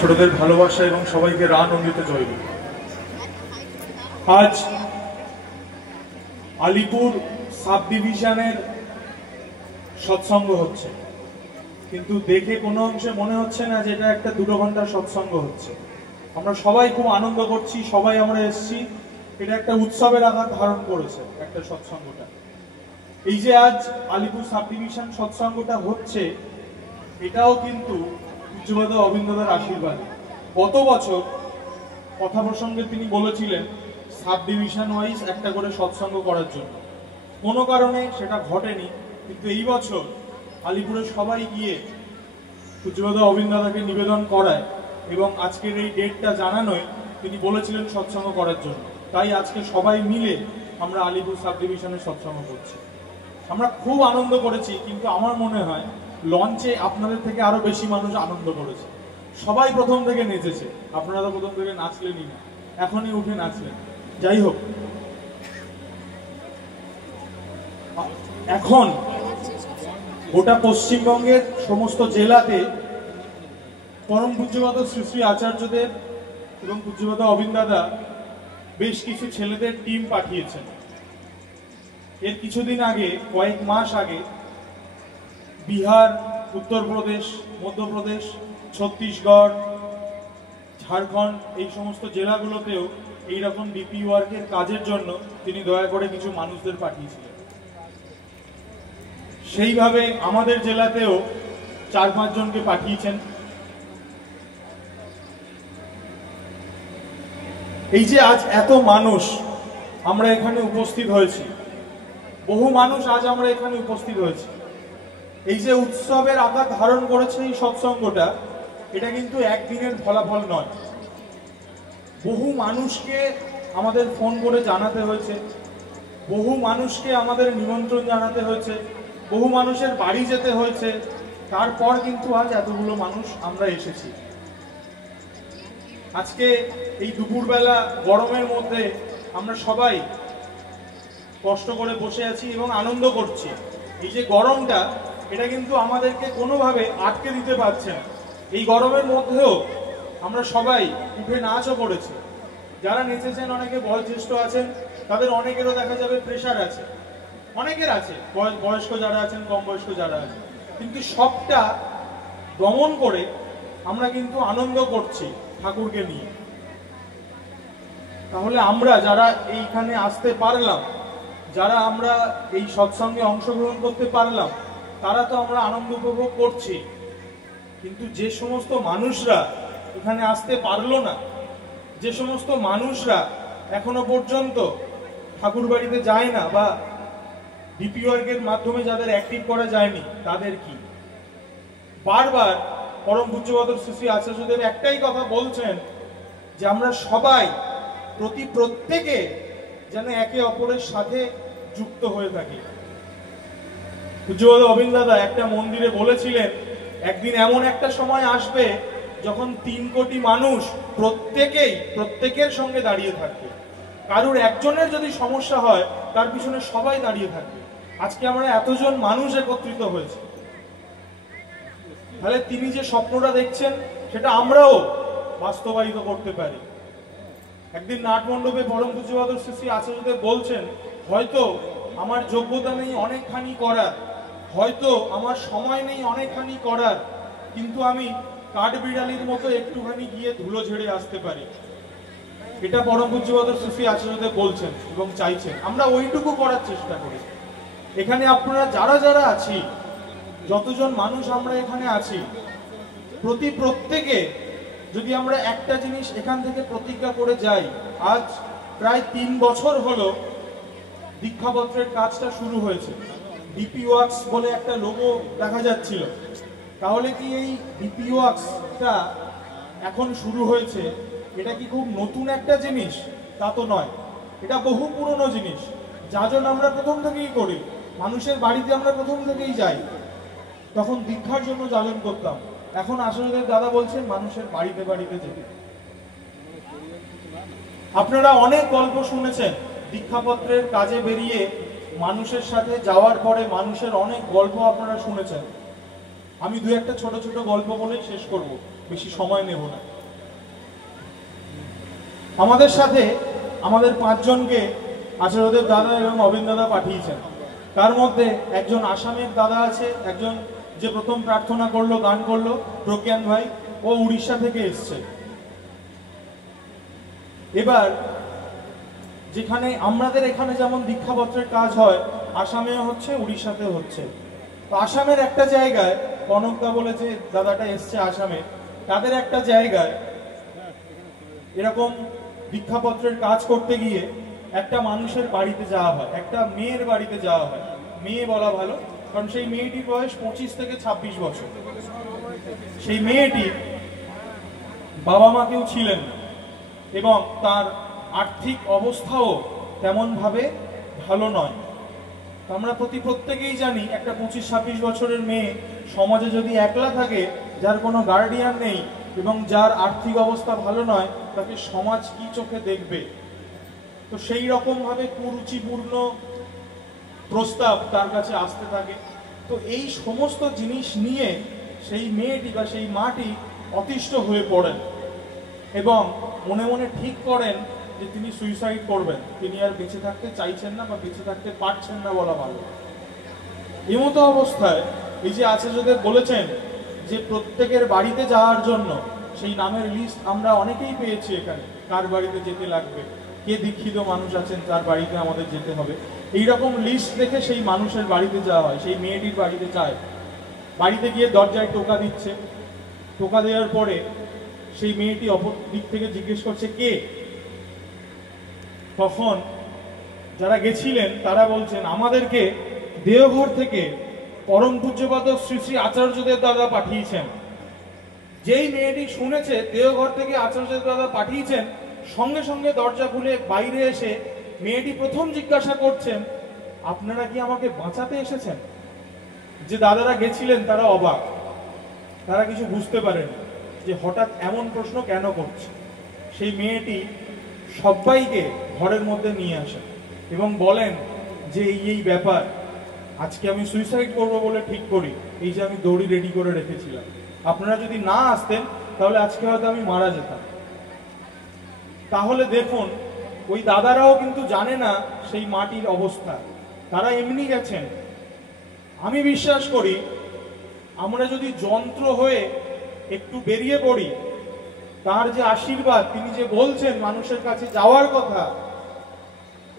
ছোটদের ভালোবাসা এবং সবাইকে রান অমৃত জয়। আজ আলিপুর সাব ডিভিশনের সৎসঙ্গ হচ্ছে, কিন্তু দেখে কোনো অংশে মনে হচ্ছে না যে এটা একটা 2 ঘন্টার সৎসঙ্গ হচ্ছে। আমরা সবাই খুব আনন্দ করছি, সবাই আমরা এসেছি, এটা একটা উৎসবের আকার ধারণ করেছে একটা সৎসঙ্গটা। এই যে আজ আলিপুর সাব ডিভিশন সৎসঙ্গটা হচ্ছে, এটাও কিন্তু পূজ্যপাদ অবিন্দদার আশীর্বাদ। গত বছর কথা প্রসঙ্গে তিনি বলেছিলেন সাব ডিভিশন ওয়াইজ একটা করে সৎসঙ্গ করার জন্য, কোনো কারণে সেটা ঘটেনি। কিন্তু এই বছর আলিপুরে সবাই গিয়ে পূজ্যপাদ অবিন্দদাকে নিবেদন করায় এবং আজকের এই ডেটটা জানানোয় তিনি বলেছিলেন সৎসঙ্গ করার জন্য। তাই আজকে সবাই মিলে আমরা আলিপুর সাব ডিভিশনের সৎসঙ্গ করছি। আমরা খুব আনন্দ করেছি, কিন্তু আমার মনে হয় লঞ্চে আপনাদের থেকে আরো বেশি মানুষ আনন্দ করেছে। সবাই প্রথম থেকে নেচেছে, আপনারা তো প্রথম থেকে নাচলেনই না, এখনই উঠে নাচলেন। যাই হোক, এখন গোটা পশ্চিমবঙ্গের সমস্ত জেলাতে পরম পূজ্যপাদ শ্রী শ্রী আচার্যদেব এবং পূজ্যপাদ অবিন্দাদা বেশ কিছু ছেলেদের টিম পাঠিয়েছেন। এর কিছুদিন আগে, কয়েক মাস আগে, বিহার, উত্তরপ্রদেশ, মধ্যপ্রদেশ, ছত্তিশগড়, ঝাড়খণ্ড এই সমস্ত জেলাগুলোতেও এইরকম ডিপি ওয়ার্কের কাজের জন্য তিনি দয়া করে কিছু মানুষদের পাঠিয়েছিলেন। সেইভাবে আমাদের জেলাতেও 4-5 জনকে পাঠিয়েছেন। এই যে আজ এত মানুষ আমরা এখানে উপস্থিত হয়েছি, বহু মানুষ আজ আমরা এখানে উপস্থিত হয়েছি, এই যে উৎসবের আকার ধারণ করেছে এই সৎসঙ্গটা, এটা কিন্তু একদিনের ফলাফল নয়। বহু মানুষকে আমাদের ফোন করে জানাতে হয়েছে, বহু মানুষকে আমাদের নিমন্ত্রণ জানাতে হয়েছে, বহু মানুষের বাড়ি যেতে হয়েছে, তারপর কিন্তু আজ এতগুলো মানুষ আমরা এসেছি। আজকে এই দুপুরবেলা গরমের মধ্যে আমরা সবাই কষ্ট করে বসে আছি এবং আনন্দ করছি। এই যে গরমটা, এটা কিন্তু আমাদেরকে কোনোভাবে আটকে দিতে পারছে না। এই গরমের মধ্যেও আমরা সবাই উঠে নাচও করেছি। যারা নেচেছেন অনেকে বয়োজ্যেষ্ঠ আছেন, তাদের অনেকেরও দেখা যাবে প্রেশার আছে, অনেকের আছে, বয়স্ক যারা আছেন, কম বয়স্ক যারা আছেন, কিন্তু সবটা দমন করে আমরা কিন্তু আনন্দ করছি ঠাকুরকে নিয়ে। তাহলে আমরা যারা এইখানে আসতে পারলাম, যারা আমরা এই সৎসঙ্গে অংশগ্রহণ করতে পারলাম, তারা তো আমরা আনন্দ উপভোগ করছি। কিন্তু যে সমস্ত মানুষরা এখানে আসতে পারলো না, যে সমস্ত মানুষরা এখনো পর্যন্ত ঠাকুর বাড়িতে যায় না বা ডিপি ওয়ার্কের মাধ্যমে যাদের অ্যাক্টিভ করা যায়নি, তাদের কি? বারবার পরম পূজ্যপাদ শ্রী শ্রী আচার্যদেব একটাই কথা বলছেন যে আমরা সবাই প্রত্যেকে যেন একে অপরের সাথে যুক্ত হয়ে থাকি। পূজ্যপাদ অবিন্দাদা একটা মন্দিরে বলেছিলেন, একদিন এমন একটা সময় আসবে যখন 3 কোটি মানুষ প্রত্যেকের সঙ্গে দাঁড়িয়ে থাকবে। কারুর একজনের যদি সমস্যা হয়, তার পিছনে সবাই দাঁড়িয়ে থাকবে। আজকে আমরা এতজন মানুষ একত্রিত হয়েছে, তাহলে তিনি যে স্বপ্নটা দেখছেন সেটা আমরাও বাস্তবায়িত করতে পারি। একদিন নাটমণ্ডপে পরম পূজ্যপাদ শ্রী শ্রী আচার্যদেব বলছেন, হয়তো আমার যোগ্যতা নেই অনেকখানি করার, হয়তো আমার সময় নেই অনেকখানি করার, কিন্তু আমি কাঠবিড়ালির মতো একটুখানি গিয়ে ধুলো ঝেড়ে আসতে পারি। এটা পরম পূজ্যপাদ শ্রী শ্রী আচার্যদেব বলছেন এবং চাইছেন আমরা ওইটুকু করার চেষ্টা করি। এখানে আপনারা যারা যারা আছি, যতজন মানুষ আমরা এখানে আছি, প্রত্যেকে যদি আমরা একটা জিনিস এখান থেকে প্রতিজ্ঞা করে যাই, আজ প্রায় 3 বছর হলো দীক্ষাপত্রের কাজটা শুরু হয়েছে। ডিপি ওয়ার্কস বলে একটা লোগো দেখা যাচ্ছিল, তাহলে কি এই ডিপি ওয়ার্কসটা এখন শুরু হয়েছে, এটা কি খুব নতুন একটা জিনিস? তা তো নয়, এটা বহু পুরনো জিনিস। যাজন আমরা প্রথম থেকেই করি, মানুষের বাড়িতে আমরা প্রথম থেকেই যাই। তখন দীক্ষার জন্য যাজন করতাম, এখন আচার্যদেব দাদা বলছেন মানুষের বাড়িতে বাড়িতে যেতে। আপনারা অনেক গল্প শুনেছেন দীক্ষাপত্রের কাজে বেরিয়ে মানুষের সাথে যাওয়ার পরে, মানুষের অনেক গল্প আপনারা শুনেছেন। আমি 2-1টা ছোট ছোট গল্প বলেই শেষ করব। বেশি সময় নেব না। আমাদের সাথে আমাদের 5 জনকে আচার্যদেব দাদা এবং অবিন দাদা পাঠিয়েছেন। তার মধ্যে একজন আসামের দাদা আছে, একজন যে প্রথম প্রার্থনা করলো, গান করলো, প্রজ্ঞান ভাই, ও উড়িষ্যা থেকে এসছে। এবার যেখানে আমাদের এখানে যেমন দীক্ষাপত্রের কাজ হয়, আসামেও হচ্ছে, উড়িষ্যাতেও হচ্ছে। তো আসামের একটা জায়গায়, কনকদা বলে যে দাদাটা এসছে আসামে, তাদের একটা জায়গায় এরকম দীক্ষাপত্রের কাজ করতে গিয়ে একটা মানুষের বাড়িতে যাওয়া হয়, একটা মেয়ের বাড়িতে যাওয়া হয়। মেয়ে বলা ভালো, কারণ সেই মেয়েটির বয়স 25 থেকে 26 বছর। সেই মেয়েটির বাবা মা কেউ ছিলেন না এবং তার আর্থিক অবস্থাও তেমন ভাবে ভালো নয়। আমরা প্রত্যেকেই জানি একটা 25-26 বছরের মেয়ে সমাজে যদি একলা থাকে, যার কোনো গার্ডিয়ান নেই এবং যার আর্থিক অবস্থা ভালো নয়, তাকে সমাজ কি চোখে দেখবে। তো সেই রকম ভাবে কুরুচিপূর্ণ প্রস্তাব তার কাছে আসতে থাকে। তো এই সমস্ত জিনিস নিয়ে সেই মেয়েটি বা সেই মাটি অতিষ্ঠ হয়ে পড়েন এবং মনে মনে ঠিক করেন যে তিনি সুইসাইড করবেন। তিনি আর বেঁচে থাকতে চাইছেন না বা বেঁচে থাকতে পারছেন না বলা ভালো। এই মতো অবস্থায় এই যে আচার্যদেব বলেছেন যে প্রত্যেকের বাড়িতে যাওয়ার জন্য সেই নামের লিস্ট আমরা অনেকেই পেয়েছি এখানে, কার বাড়িতে যেতে লাগবে, কে দীক্ষিত মানুষ আছেন তার বাড়িতে আমাদের যেতে হবে, এইরকম লিস্ট দেখে সেই মানুষের বাড়িতে যাওয়া হয়। সেই মেয়েটির বাড়িতে যায়, বাড়িতে গিয়ে দরজায় টোকা দিচ্ছে। টোকা দেওয়ার পরে সেই মেয়েটি অপর দিক থেকে জিজ্ঞেস করছে কে। তখন যারা গেছিলেন তারা বলছেন আমাদেরকে দেওঘর থেকে পরম পূজ্যপাদ শ্রী শ্রী আচার্যদেব দাদা পাঠিয়েছেন। যেই মেয়েটি শুনেছে দেওঘর থেকে আচার্যদেব দাদা পাঠিয়েছেন, সঙ্গে সঙ্গে দরজা খুলে বাইরে এসে মেয়েটি প্রথম জিজ্ঞাসা করছেন, আপনারা কি আমাকে বাঁচাতে এসেছেন? যে দাদারা গেছিলেন তারা অবাক, তারা কিছু বুঝতে পারেন যে হঠাৎ এমন প্রশ্ন কেন করছে। সেই মেয়েটি সবাইকে ঘরের মধ্যে নিয়ে আসেন এবং বলেন যে এই ব্যাপার, আজকে আমি সুইসাইড করব বলে ঠিক করি, এই যে আমি দড়ি রেডি করে রেখেছিলাম, আপনারা যদি না আসতেন তাহলে আজকে হয়তো আমি মারা যেতাম। তাহলে দেখুন, ওই দাদারাও কিন্তু জানে না সেই মাটির অবস্থা, তারা এমনি গেছেন। আমি বিশ্বাস করি আমরা যদি যন্ত্র হয়ে একটু বেরিয়ে পড়ি, তার যে আশীর্বাদ, তিনি যে বলছেন মানুষের কাছে যাওয়ার কথা,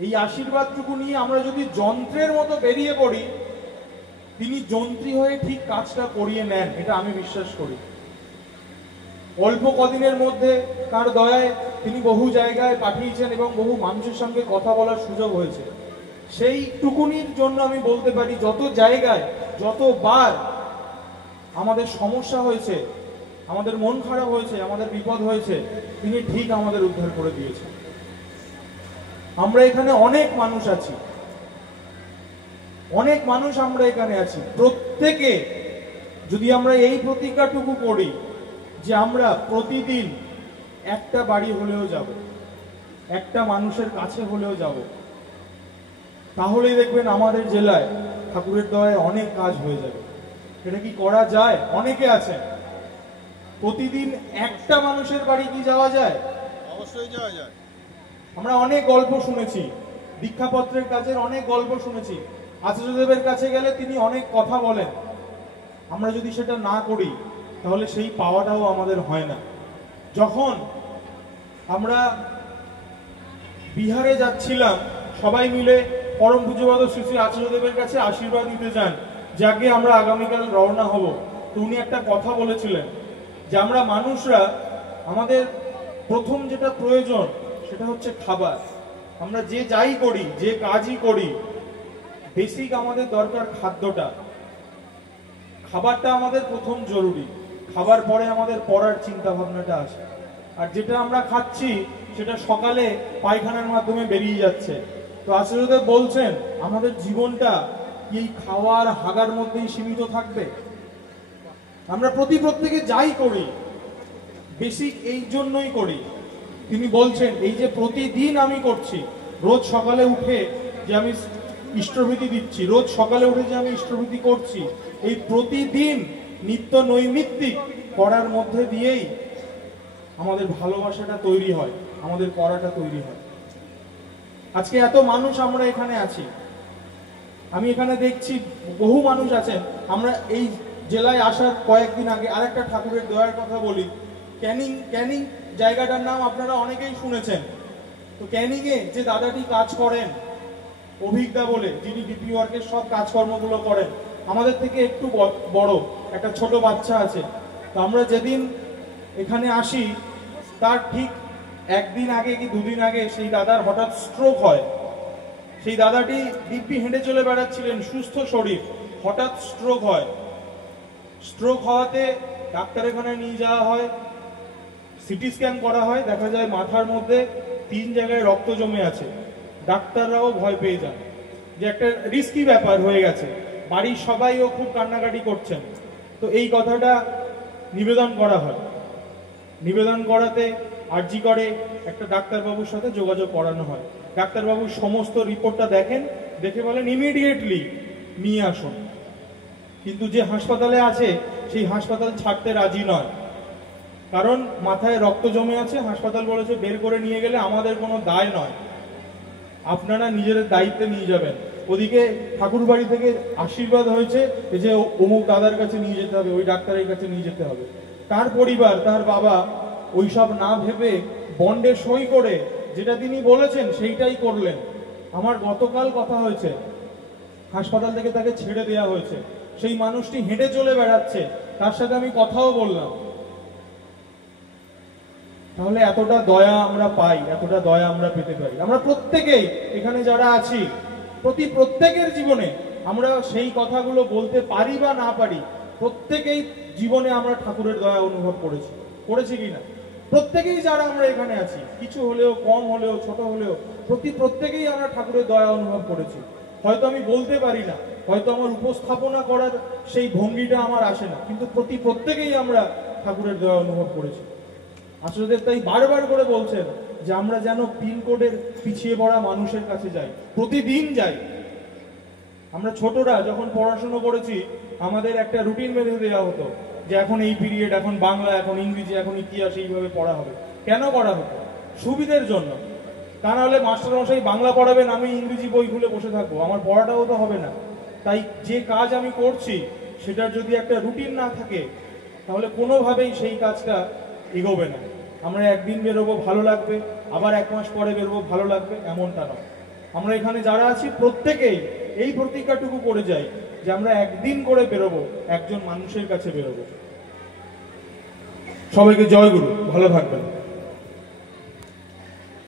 এই আশীর্বাদটুকু নিয়ে আমরা যদি যন্ত্রের মতো বেরিয়ে পড়ি, তিনি যন্ত্রী হয়ে ঠিক কাজটা করিয়ে নেন, এটা আমি বিশ্বাস করি। অল্প কদিনের মধ্যে তার দয়ায় তিনি বহু জায়গায় পাঠিয়েছেন এবং বহু মানুষের সঙ্গে কথা বলার সুযোগ হয়েছে। সেই টুকুনির জন্য আমি বলতে পারি, যত জায়গায় যতবার আমাদের সমস্যা হয়েছে, আমাদের মন খারাপ হয়েছে, আমাদের বিপদ হয়েছে, তিনি ঠিক আমাদের উদ্ধার করে দিয়েছেন। আমরা এখানে অনেক মানুষ আছি, অনেক মানুষ আমরা এখানে আছি। প্রত্যেকে যদি আমরা এই প্রতিজ্ঞাটুকু করি যে আমরা প্রতিদিন একটা বাড়ি হলেও যাব, একটা মানুষের কাছে হলেও যাব, তাহলেই দেখবেন আমাদের জেলায় ঠাকুরের দয়ায় অনেক কাজ হয়ে যাবে। এটা কি করা যায়? অনেকে আছেন, প্রতিদিন একটা মানুষের বাড়ি কি যাওয়া যায়? অবশ্যই যাওয়া যায়। আমরা অনেক গল্প শুনেছি, দীক্ষাপত্রের কাজের অনেক গল্প শুনেছি। আচার্যদেবের কাছে গেলে তিনি অনেক কথা বলেন। আমরা যদি সেটা না করি তাহলে সেই পাওয়াটাও আমাদের হয় না। যখন আমরা বিহারে যাচ্ছিলাম, সবাই মিলে পরম পূজ্যপাদ শ্রী শ্রী আচার্যদেবের কাছে আশীর্বাদ দিতে যান, যাকে আমরা আগামীকাল রওনা হব। তো উনি একটা কথা বলেছিলেন যে আমরা মানুষরা, আমাদের প্রথম যেটা প্রয়োজন সেটা হচ্ছে খাবার। আমরা যে যাই করি, যে কাজই করি, বেসিক আমাদের দরকার খাদ্যটা, খাবারটা আমাদের প্রথম জরুরি। খাবার পরে আমাদের পড়ার চিন্তা ভাবনাটা আসে। আর যেটা আমরা খাচ্ছি সেটা সকালে পায়খানার মাধ্যমে বেরিয়ে যাচ্ছে। তো আচার্যদেব বলছেন আমাদের জীবনটা এই খাওয়ার হাগার মধ্যেই সীমিত থাকবে। আমরা প্রত্যেকে যাই করি বেসিক এই জন্যই করি। তিনি বলছেন এই যে প্রতিদিন আমি করছি, রোজ সকালে উঠে যে আমি ইষ্টভৃতি দিচ্ছি, রোজ সকালে উঠে যে আমি ইষ্টভৃতি করছি, এই প্রতিদিন নিত্য নৈমিত্তিক করার মধ্যে দিয়েই আমাদের ভালোবাসাটা তৈরি হয়, আমাদের করাটা তৈরি হয়। আজকে এত মানুষ আমরা এখানে আছি, আমি এখানে দেখছি বহু মানুষ আছেন। আমরা এই জেলায় আসার কয়েকদিন আগে আরেকটা ঠাকুরের দয়ার কথা বলি। ক্যানিং জায়গাটার নাম আপনারা অনেকেই শুনেছেন। তো ক্যানিংয়ে যে দাদাটি কাজ করেন অভিজ্ঞতা বলে, যিনি ডিপি ওয়ার্কের সব কাজকর্মগুলো করেন, আমাদের থেকে একটু বড় একটা ছোট বাচ্চা আছে। তো আমরা যেদিন এখানে আসি তার ঠিক একদিন আগে কি দুদিন আগে সেই দাদার হঠাৎ স্ট্রোক হয়। সেই দাদাটি দিব্যি হেঁটে চলে বেড়াচ্ছিলেন, সুস্থ শরীর, হঠাৎ স্ট্রোক হয়। স্ট্রোক হওয়াতে ডাক্তারখানায় নিয়ে যাওয়া হয়, সিটি স্ক্যান করা হয়, দেখা যায় মাথার মধ্যে 3 জায়গায় রক্ত জমে আছে। ডাক্তাররাও ভয় পেয়ে যান যে একটা রিস্কি ব্যাপার হয়ে গেছে। বাড়ির সবাইও খুব কান্নাকাটি করছেন। তো এই কথাটা নিবেদন করা হয়। নিবেদন করাতে আরজি করে একটা ডাক্তারবাবুর সাথে যোগাযোগ করানো হয়। ডাক্তারবাবু সমস্ত রিপোর্টটা দেখেন, দেখে বলেন ইমিডিয়েটলি নিয়ে আসুন। কিন্তু যে হাসপাতালে আছে সেই হাসপাতাল ছাড়তে রাজি নয়, কারণ মাথায় রক্ত জমে আছে। হাসপাতাল বলেছে বের করে নিয়ে গেলে আমাদের কোনো দায় নয়, আপনারা নিজেদের দায়িত্বে নিয়ে যাবেন। ওদিকে ঠাকুরবাড়ি থেকে আশীর্বাদ হয়েছে যে অমুক দাদার কাছে নিয়ে যেতে হবে, ওই ডাক্তারের কাছে নিয়ে যেতে হবে। তার পরিবার, তার বাবা ওইসব না ভেবে বন্ডে সই করে যেটা তিনি বলেছেন সেইটাই করলেন। আমার গতকাল কথা হয়েছে, হাসপাতাল থেকে তাকে ছেড়ে দেওয়া হয়েছে। সেই মানুষটি হেঁটে চলে বেড়াচ্ছে, তার সাথে আমি কথাও বললাম। তাহলে এতটা দয়া আমরা পাই, এতটা দয়া আমরা পেতে পারি। আমরা প্রত্যেকেই এখানে যারা আছি, প্রত্যেকের জীবনে আমরা সেই কথাগুলো বলতে পারি বা না পারি, প্রত্যেকেই জীবনে আমরা ঠাকুরের দয়া অনুভব করেছি কিনা? প্রত্যেকেই যারা আমরা এখানে আছি, কিছু হলেও, কম হলেও, ছোট হলেও, প্রত্যেকেই আমরা ঠাকুরের দয়া অনুভব করেছি। হয়তো আমি বলতে পারি না, হয়তো আমার উপস্থাপনা করার সেই ভঙ্গিটা আমার আসে না, কিন্তু প্রত্যেকেই আমরা ঠাকুরের দয়া অনুভব করেছি। আচার্যদেব তাই বারবার করে বলছেন যে আমরা যেন পিনকোডের পিছিয়ে পড়া মানুষের কাছে যাই, প্রতিদিন যাই। আমরা ছোটরা যখন পড়াশোনা করেছি আমাদের একটা রুটিন বেঁধে দেওয়া হতো যে এখন এই পিরিয়ড, এখন বাংলা, এখন ইংরেজি, এখন ইতিহাস, এইভাবে পড়া হবে। কেন করা হতো? সুবিধের জন্য। তা নাহলে মাস্টারমশাই বাংলা পড়াবেন, আমি ইংরেজি বই খুলে বসে থাকবো, আমার পড়াটাও তো হবে না। তাই যে কাজ আমি করছি সেটার যদি একটা রুটিন না থাকে তাহলে কোনোভাবেই সেই কাজটা এগোবে না। আমরা একদিন বেরোবো ভালো লাগবে, আবার 1 মাস পরে বেরোবো ভালো লাগবে, এমনটা নয়। আমরা এখানে যারা আছি প্রত্যেকেই এই প্রতিজ্ঞাটুকু করে যাই যে আমরা একদিন করে বেরোবো, একজন মানুষের কাছে বেরোবো। সবাইকে জয় গুরু, ভালো থাকবেন।